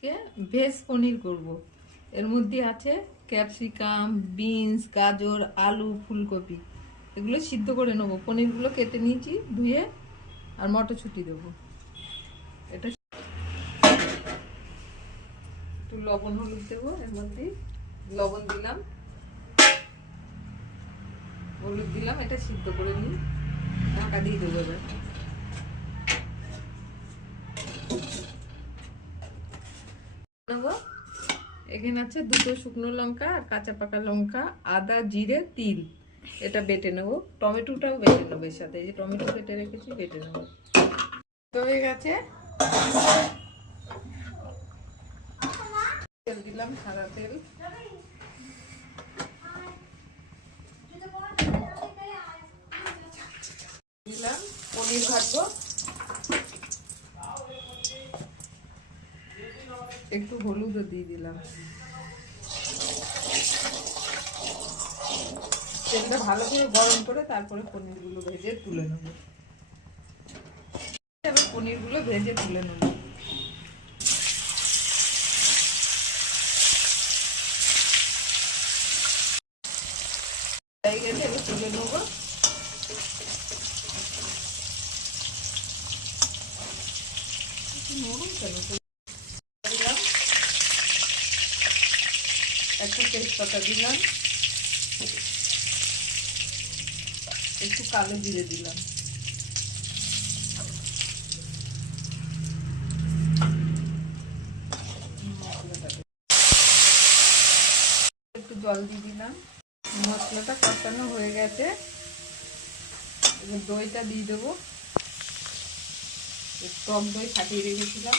আজকে ভেজ পনির করব। এর মধ্যে আছে ক্যাপসিকাম, বিনস, গাজর, আলু, ফুলকপি। এগুলো সিদ্ধ করে নেবো। পনিরগুলো কেটে নিয়েছি ধুয়ে, আর মটরশুঁটি দেবো। এটা একটু লবণ হলুদ দেবো। এর মধ্যে লবণ দিলাম, হলুদ দিলাম। এটা সিদ্ধ করে নিই, ঢাকা দিয়ে দেবো। এবার নেবো। এখানে আছে দুটো শুকনো লঙ্কা আর কাঁচা পাকা লঙ্কা, আদা, জিরে, তিল। এটা বেটে নেবো। টমেটোটাও বেটে নেবো এর সাথে। এই যে টমেটো কেটে রেখেছি, বেটে নেবো। তো হয়ে গেছে। তেল দিলাম, সাদা তেল। দিলাম পনির ভাজবো। একটু হলুদও দিয়ে দিলাম। তেলটা ভালো করে গরম করে তারপরে পনিরগুলো ভেজে তুলে নেব। এবার পনিরগুলো ভেজে তুলে নেব। হয়ে গেছে, এবার তুলে নেব। নরম কেন? দিলাম একটা তেজপাতা, দিলাম একটু কালো জিরে, দিলাম একটু জল দিয়ে দিলাম। মশলাটা কষানো হয়ে গেছে। এবার দইটা দিয়ে দেবো। টক দই ফাটিয়ে রেখেছিলাম।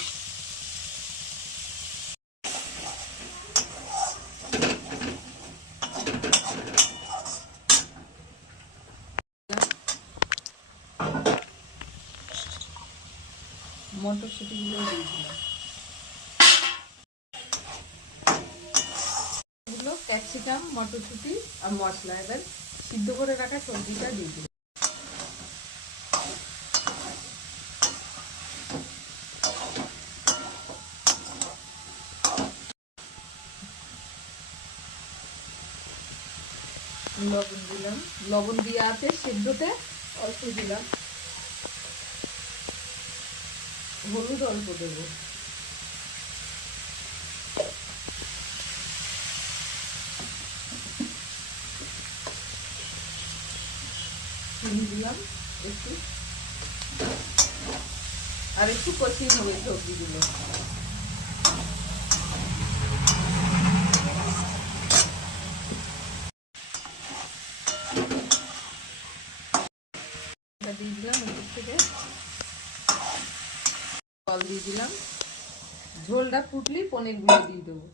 মটরশুঁটিগুলো দিয়ে দিলাম। এগুলো ক্যাপসিকাম, মটরশুঁটি আর মশলা। এবার সিদ্ধ করে রাখা সবজিটা দিয়ে দিলাম। লবণ দিলাম, লবণ দিয়ে আছে সিদ্ধতে, অল্প দিলাম। হলুদ অল্প দেবো। চিনি দিলাম একটু, আর একটু কষিয়ে নেবো সবজিগুলো। দিয়ে দিলাম ওপর থেকে, জল দিয়ে দিলাম। ঝোলটা ফুটলি পনিরগুলো দিয়ে দেবো।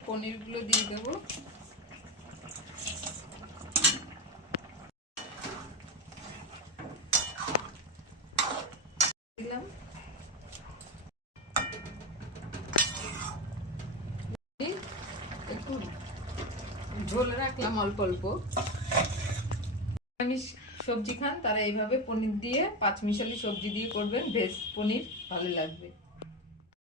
পনিরগুলো দিয়ে দেবো। দিলাম একটু ঝোল রাখলাম অল্প অল্প। নিরামিষ সবজি খান তারা এইভাবে পনির দিয়ে, পাঁচমিশালি সবজি দিয়ে করবেন ভেজ পনির, ভালো লাগবে।